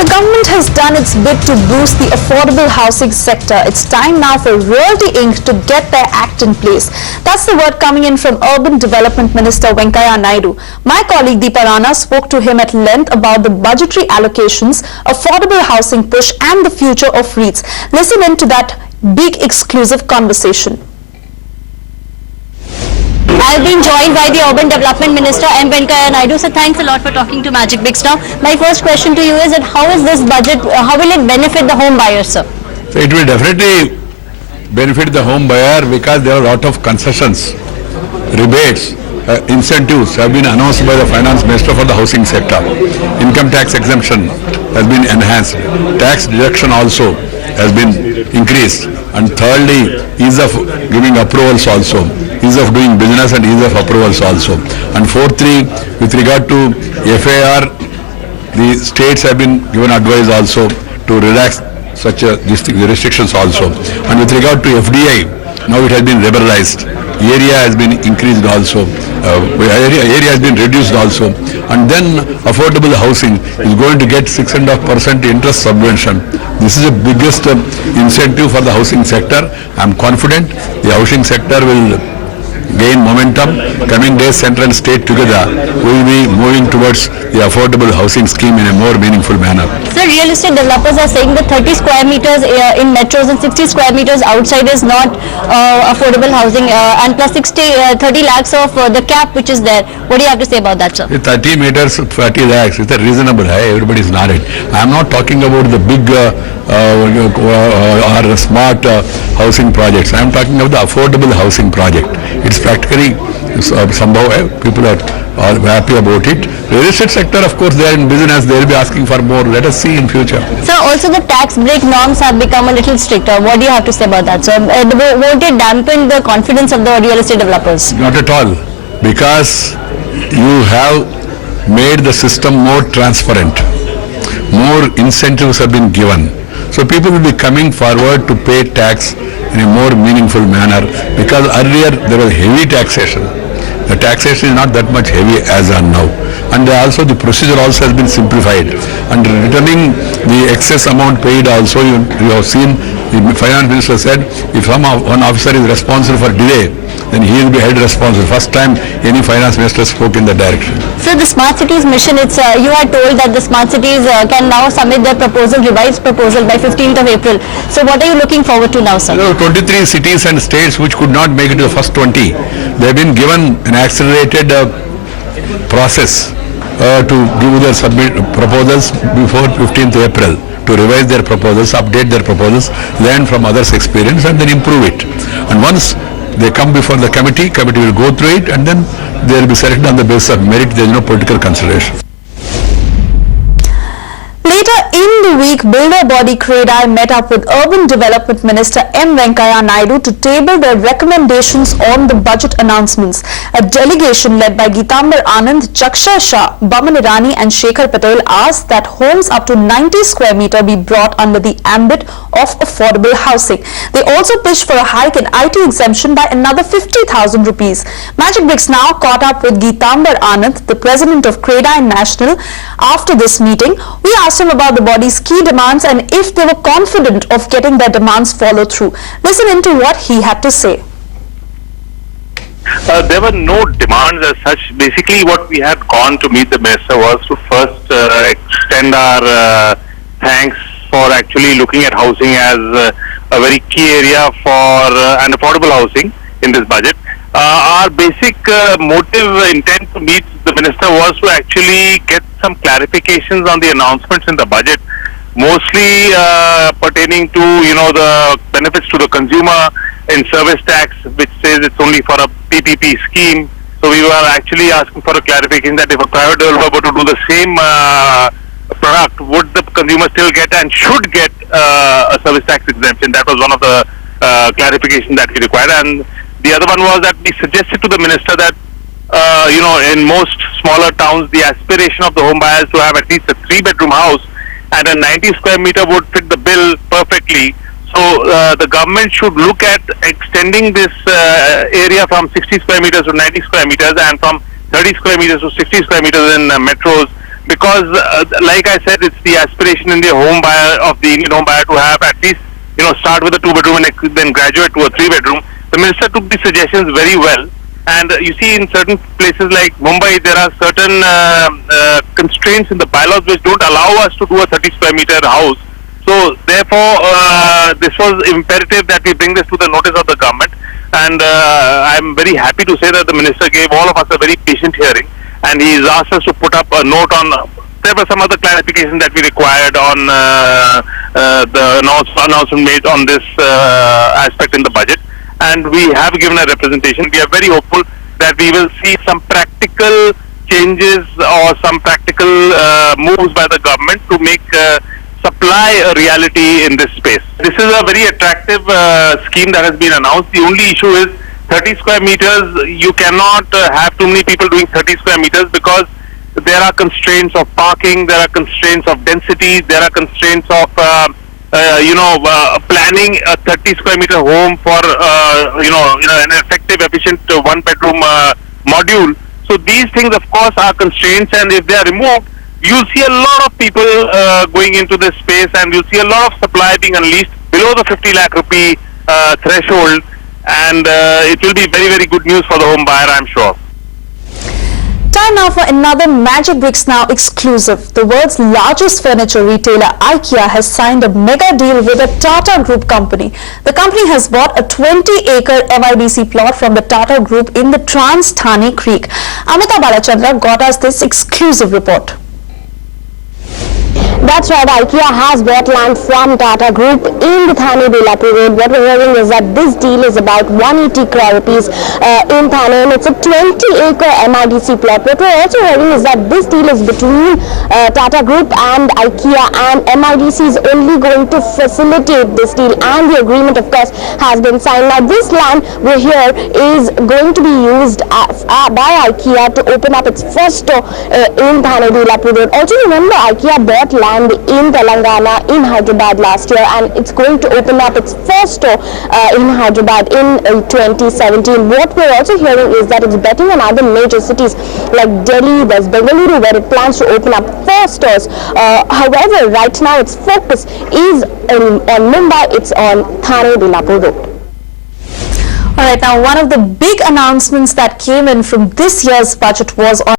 The government has done its bit to boost the affordable housing sector. It's time now for Realty Inc. to get their act in place. That's the word coming in from Urban Development Minister Vankaiah Naidu. My colleague Deepa Rana spoke to him at length about the budgetary allocations, affordable housing push and the future of REITs. Listen in to that big exclusive conversation. I've been joined by the Urban Development Minister Vankaiah Naidu. So thanks a lot for talking to Magic Bricks now. My first question to you is that how is this budget, how will it benefit the home buyers, sir? So it will definitely benefit the home buyer because there are a lot of concessions, rebates, incentives have been announced by the Finance Minister for the housing sector. Income tax exemption has been enhanced. Tax deduction also has been increased. And thirdly, ease of giving approvals also. Ease of doing business and ease of approvals also. And fourthly, with regard to FAR, the states have been given advice also to relax such restrictions also. And with regard to FDI, now it has been liberalized. Area has been increased also. Area has been reduced also. And then affordable housing is going to get 6.5% interest subvention. This is the biggest incentive for the housing sector. I am confident the housing sector will gain momentum. Coming days, central and state together will be moving towards the affordable housing scheme in a more meaningful manner. So real estate developers are saying that 30 square meters in metros and 60 square meters outside is not affordable housing and plus 30 lakhs of the cap which is there. What do you have to say about that, sir? 30 meters, 30 lakhs, it's a reasonable high, everybody is not it. I am not talking about the big or smart housing projects. I am talking about the affordable housing project. It's practically somehow people are happy about it. The real estate sector, of course, they are in business. They will be asking for more. Let us see in future. So also the tax break norms have become a little stricter. What do you have to say about that? So won't it dampen the confidence of the real estate developers? Not at all, because you have made the system more transparent. More incentives have been given. So people will be coming forward to pay tax in a more meaningful manner, because earlier there was heavy taxation. The taxation is not that much heavy as on now. And also the procedure also has been simplified. And returning the excess amount paid also, you have seen the Finance Minister said, if one officer is responsible for delay, then he will be held responsible. First time any Finance Minister spoke in that direction. So the Smart Cities mission, you are told that the Smart Cities can now submit their proposal, revised proposal by 15th of April. So what are you looking forward to now, sir? There are 23 cities and states which could not make it to the first 20. They have been given an accelerated process to give their submit proposals before 15th April. To revise their proposals, update their proposals, learn from others' experience and then improve it. And once they come before the committee will go through it and then they will be selected on the basis of merit. There is no political consideration. Later in the week, builder body CREDAI met up with Urban Development Minister Vankaiah Naidu to table their recommendations on the budget announcements. A delegation led by Getamber Anand, Jaksha Shah, Baman Irani and Shekhar Patel asked that homes up to 90 square meter be brought under the ambit of affordable housing. They also pitched for a hike in IT exemption by another 50,000 rupees. Magic Bricks now caught up with Getamber Anand, the president of CREDAI National, after this meeting. We asked him about the body's key demands and if they were confident of getting their demands followed through. Listen into what he had to say. There were no demands as such. Basically, what we had gone to meet the minister was to first extend our thanks for actually looking at housing as a very key area for an affordable housing in this budget. Our basic motive intent to meet the minister was to actually get some clarifications on the announcements in the budget, mostly pertaining to the benefits to the consumer in service tax, which says it's only for a PPP scheme. So we were actually asking for a clarification that if a private developer were to do the same product, would the consumer still get and should get a service tax exemption? That was one of the clarifications that we required. And the other one was that we suggested to the minister that in most smaller towns, the aspiration of the home buyers to have at least a 3-bedroom house and a 90 square meter would fit the bill perfectly. So the government should look at extending this area from 60 square meters to 90 square meters and from 30 square meters to 60 square meters in metros, because, like I said, it's the aspiration in the home buyer of the Indian home buyer to have at least, start with a 2-bedroom and then graduate to a 3-bedroom. The minister took the suggestions very well. And you see, in certain places like Mumbai, there are certain constraints in the bylaws which don't allow us to do a 30 square meter house. So therefore, this was imperative that we bring this to the notice of the government. And I'm very happy to say that the minister gave all of us a very patient hearing. And he's asked us to put up a note on, there were some other clarifications that we required on the announcement made on this aspect in the budget. And we have given a representation. We are very hopeful that we will see some practical changes or some practical moves by the government to make supply a reality in this space. This is a very attractive scheme that has been announced. The only issue is 30 square meters. You cannot have too many people doing 30 square meters because there are constraints of parking, there are constraints of density, there are constraints of planning a 30 square meter home for an effective, efficient 1-bedroom module. So these things, of course, are constraints, and if they are removed, you'll see a lot of people going into this space, and you'll see a lot of supply being unleashed below the 50 lakh rupee threshold, and it will be very, very good news for the home buyer, I'm sure. Time now for another Magic Bricks Now exclusive. The world's largest furniture retailer IKEA has signed a mega deal with a Tata Group company. The company has bought a 20-acre MIDC plot from the Tata Group in the Trans-Thane Creek. Amita Balachandra got us this exclusive report. That's right, IKEA has bought land from Tata Group in the Thane-Belapur road. What we're hearing is that this deal is about 180 crore rupees in Thane, and it's a 20-acre MIDC plot. What we're also hearing is that this deal is between Tata Group and IKEA, and MIDC is only going to facilitate this deal, and the agreement, of course, has been signed. Now, this land we're here is going to be used by IKEA to open up its first store in Thane-Belapur road. Also, remember, IKEA bought land in Telangana, in Hyderabad last year, and it's going to open up its first store in Hyderabad in 2017. What we're also hearing is that it's betting on other major cities like Delhi, there's Bengaluru, where it plans to open up 4 stores. However, right now its focus is on Mumbai, it's on Thane-Belapur road. Alright, now one of the big announcements that came in from this year's budget was on